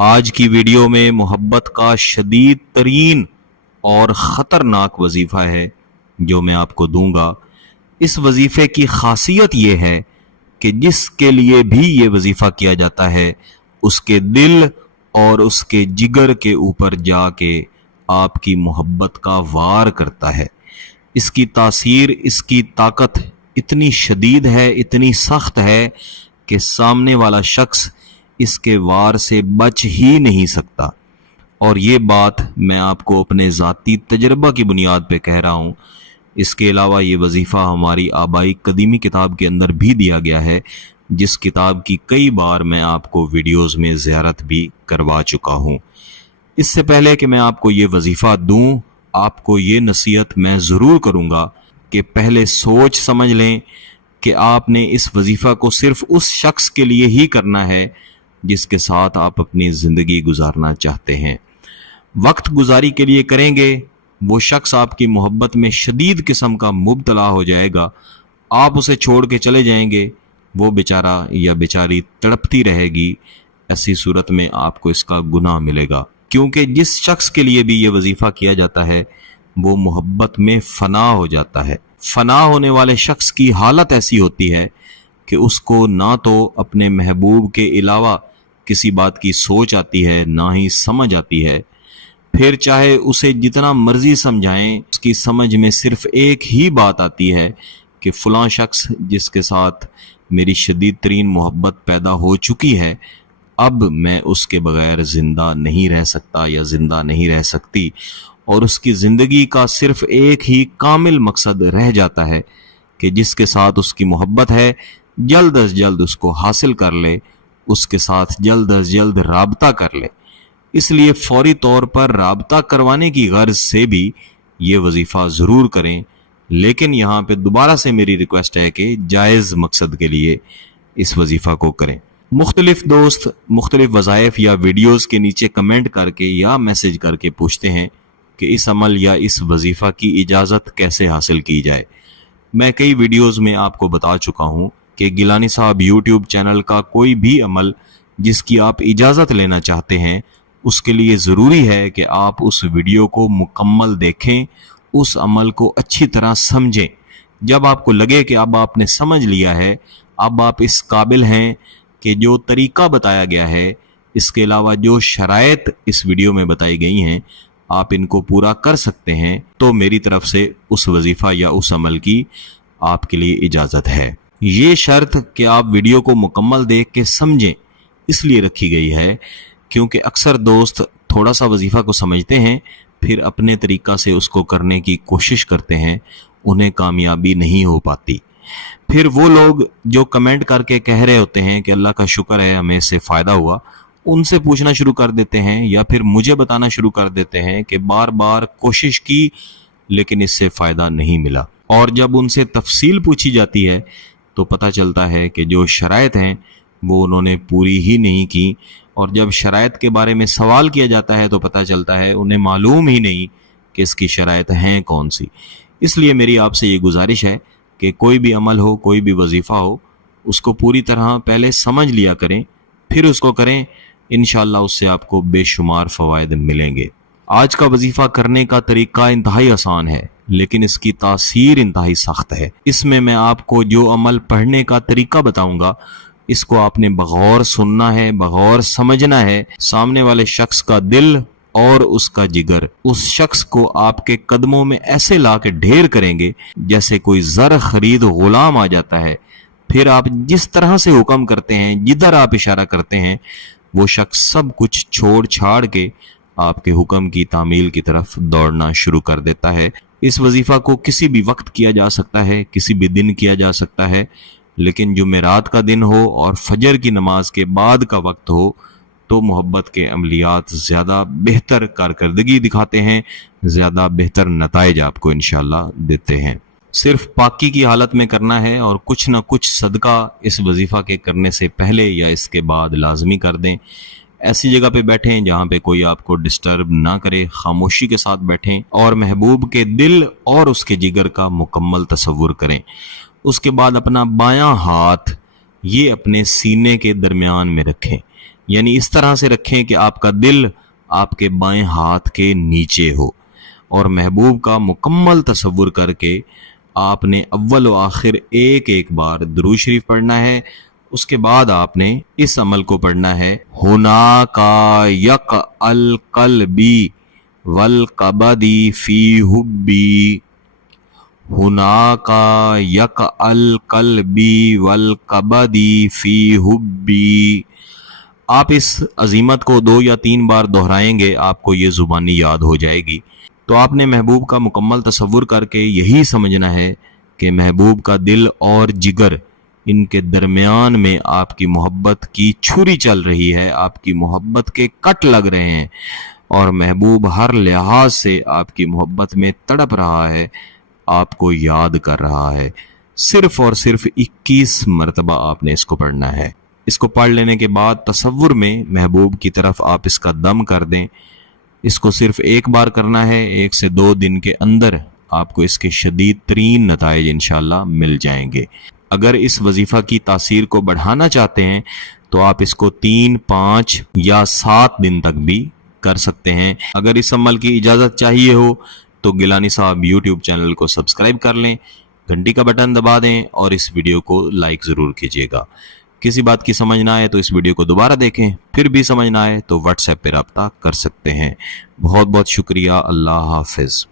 آج کی ویڈیو میں محبت کا شدید ترین اور خطرناک وظیفہ ہے جو میں آپ کو دوں گا۔ اس وظیفے کی خاصیت یہ ہے کہ جس کے لیے بھی یہ وظیفہ کیا جاتا ہے اس کے دل اور اس کے جگر کے اوپر جا کے آپ کی محبت کا وار کرتا ہے۔ اس کی تاثیر، اس کی طاقت اتنی شدید ہے، اتنی سخت ہے کہ سامنے والا شخص اس کے وار سے بچ ہی نہیں سکتا۔ اور یہ بات میں آپ کو اپنے ذاتی تجربہ کی بنیاد پہ کہہ رہا ہوں۔ اس کے علاوہ یہ وظیفہ ہماری آبائی قدیمی کتاب کے اندر بھی دیا گیا ہے، جس کتاب کی کئی بار میں آپ کو ویڈیوز میں زیارت بھی کروا چکا ہوں۔ اس سے پہلے کہ میں آپ کو یہ وظیفہ دوں، آپ کو یہ نصیحت میں ضرور کروں گا کہ پہلے سوچ سمجھ لیں کہ آپ نے اس وظیفہ کو صرف اس شخص کے لیے ہی کرنا ہے جس کے ساتھ آپ اپنی زندگی گزارنا چاہتے ہیں۔ وقت گزاری کے لیے کریں گے، وہ شخص آپ کی محبت میں شدید قسم کا مبتلا ہو جائے گا، آپ اسے چھوڑ کے چلے جائیں گے، وہ بیچارہ یا بیچاری تڑپتی رہے گی۔ ایسی صورت میں آپ کو اس کا گناہ ملے گا، کیونکہ جس شخص کے لیے بھی یہ وظیفہ کیا جاتا ہے وہ محبت میں فنا ہو جاتا ہے۔ فنا ہونے والے شخص کی حالت ایسی ہوتی ہے کہ اس کو نہ تو اپنے محبوب کے علاوہ کسی بات کی سوچ آتی ہے، نہ ہی سمجھ آتی ہے۔ پھر چاہے اسے جتنا مرضی سمجھائیں، اس کی سمجھ میں صرف ایک ہی بات آتی ہے کہ فلاں شخص جس کے ساتھ میری شدید ترین محبت پیدا ہو چکی ہے، اب میں اس کے بغیر زندہ نہیں رہ سکتا یا زندہ نہیں رہ سکتی، اور اس کی زندگی کا صرف ایک ہی کامل مقصد رہ جاتا ہے کہ جس کے ساتھ اس کی محبت ہے جلد از جلد اس کو حاصل کر لے، اس کے ساتھ جلد از جلد رابطہ کر لے۔ اس لیے فوری طور پر رابطہ کروانے کی غرض سے بھی یہ وظیفہ ضرور کریں، لیکن یہاں پہ دوبارہ سے میری ریکویسٹ ہے کہ جائز مقصد کے لیے اس وظیفہ کو کریں۔ مختلف دوست مختلف وظائف یا ویڈیوز کے نیچے کمنٹ کر کے یا میسج کر کے پوچھتے ہیں کہ اس عمل یا اس وظیفہ کی اجازت کیسے حاصل کی جائے۔ میں کئی ویڈیوز میں آپ کو بتا چکا ہوں کہ گیلانی صاحب یوٹیوب چینل کا کوئی بھی عمل جس کی آپ اجازت لینا چاہتے ہیں، اس کے لیے ضروری ہے کہ آپ اس ویڈیو کو مکمل دیکھیں، اس عمل کو اچھی طرح سمجھیں۔ جب آپ کو لگے کہ اب آپ نے سمجھ لیا ہے، اب آپ اس قابل ہیں کہ جو طریقہ بتایا گیا ہے، اس کے علاوہ جو شرائط اس ویڈیو میں بتائی گئی ہیں، آپ ان کو پورا کر سکتے ہیں، تو میری طرف سے اس وظیفہ یا اس عمل کی آپ کے لیے اجازت ہے۔ یہ شرط کہ آپ ویڈیو کو مکمل دیکھ کے سمجھیں اس لیے رکھی گئی ہے کیونکہ اکثر دوست تھوڑا سا وظیفہ کو سمجھتے ہیں، پھر اپنے طریقہ سے اس کو کرنے کی کوشش کرتے ہیں، انہیں کامیابی نہیں ہو پاتی۔ پھر وہ لوگ جو کمنٹ کر کے کہہ رہے ہوتے ہیں کہ اللہ کا شکر ہے ہمیں اس سے فائدہ ہوا، ان سے پوچھنا شروع کر دیتے ہیں یا پھر مجھے بتانا شروع کر دیتے ہیں کہ بار بار کوشش کی لیکن اس سے فائدہ نہیں ملا۔ اور جب ان سے تفصیل پوچھی جاتی ہے تو پتہ چلتا ہے کہ جو شرائط ہیں وہ انہوں نے پوری ہی نہیں کی، اور جب شرائط کے بارے میں سوال کیا جاتا ہے تو پتہ چلتا ہے انہیں معلوم ہی نہیں کہ اس کی شرائط ہیں کون سی۔ اس لیے میری آپ سے یہ گزارش ہے کہ کوئی بھی عمل ہو، کوئی بھی وظیفہ ہو، اس کو پوری طرح پہلے سمجھ لیا کریں، پھر اس کو کریں، انشاءاللہ اس سے آپ کو بے شمار فوائد ملیں گے۔ آج کا وظیفہ کرنے کا طریقہ انتہائی آسان ہے، لیکن اس کی تاثیر انتہائی سخت ہے۔ اس میں آپ کو جو عمل پڑھنے کا طریقہ بتاؤں گا، اس کو آپ نے بغور سننا ہے، بغور سمجھنا ہے۔ سامنے والے شخص کا دل اور اس کا جگر اس شخص کو آپ کے قدموں میں ایسے لا کے ڈھیر کریں گے جیسے کوئی زر خرید غلام آ جاتا ہے۔ پھر آپ جس طرح سے حکم کرتے ہیں، جدھر آپ اشارہ کرتے ہیں، وہ شخص سب کچھ چھوڑ چھاڑ کے آپ کے حکم کی تعمیل کی طرف دوڑنا شروع کر دیتا ہے۔ اس وظیفہ کو کسی بھی وقت کیا جا سکتا ہے، کسی بھی دن کیا جا سکتا ہے، لیکن جمعرات کا دن ہو اور فجر کی نماز کے بعد کا وقت ہو تو محبت کے عملیات زیادہ بہتر کارکردگی دکھاتے ہیں، زیادہ بہتر نتائج آپ کو انشاءاللہ دیتے ہیں۔ صرف پاکی کی حالت میں کرنا ہے اور کچھ نہ کچھ صدقہ اس وظیفہ کے کرنے سے پہلے یا اس کے بعد لازمی کر دیں۔ ایسی جگہ پہ بیٹھیں جہاں پہ کوئی آپ کو ڈسٹرب نہ کرے، خاموشی کے ساتھ بیٹھیں اور محبوب کے دل اور اس کے جگر کا مکمل تصور کریں۔ اس کے بعد اپنا بایاں ہاتھ یہ اپنے سینے کے درمیان میں رکھیں، یعنی اس طرح سے رکھیں کہ آپ کا دل آپ کے بائیں ہاتھ کے نیچے ہو، اور محبوب کا مکمل تصور کر کے آپ نے اول و آخر ایک ایک بار درود شریف پڑھنا ہے۔ اس کے بعد آپ نے اس عمل کو پڑھنا ہے، ہناکا یک القلبی والقبدی فی حبی، ہناکا یک القلبی والقبدی فی حبی۔ آپ اس عظیمت کو 2 یا 3 بار دہرائیں گے، آپ کو یہ زبانی یاد ہو جائے گی۔ تو آپ نے محبوب کا مکمل تصور کر کے یہی سمجھنا ہے کہ محبوب کا دل اور جگر، ان کے درمیان میں آپ کی محبت کی چھری چل رہی ہے، آپ کی محبت کے کٹ لگ رہے ہیں، اور محبوب ہر لحاظ سے آپ کی محبت میں تڑپ رہا ہے، آپ کو یاد کر رہا ہے۔ صرف اور صرف 21 مرتبہ آپ نے اس کو پڑھنا ہے۔ اس کو پڑھ لینے کے بعد تصور میں محبوب کی طرف آپ اس کا دم کر دیں۔ اس کو صرف ایک بار کرنا ہے، 1 سے 2 دن کے اندر آپ کو اس کے شدید ترین نتائج انشاءاللہ مل جائیں گے۔ اگر اس وظیفہ کی تاثیر کو بڑھانا چاہتے ہیں تو آپ اس کو 3، 5 یا 7 دن تک بھی کر سکتے ہیں۔ اگر اس عمل کی اجازت چاہیے ہو تو گیلانی صاحب یوٹیوب چینل کو سبسکرائب کر لیں، گھنٹی کا بٹن دبا دیں اور اس ویڈیو کو لائک ضرور کیجیے گا۔ کسی بات کی سمجھ نہ آئے تو اس ویڈیو کو دوبارہ دیکھیں، پھر بھی سمجھ نہ آئے تو واٹس ایپ پہ رابطہ کر سکتے ہیں۔ بہت بہت شکریہ، اللہ حافظ۔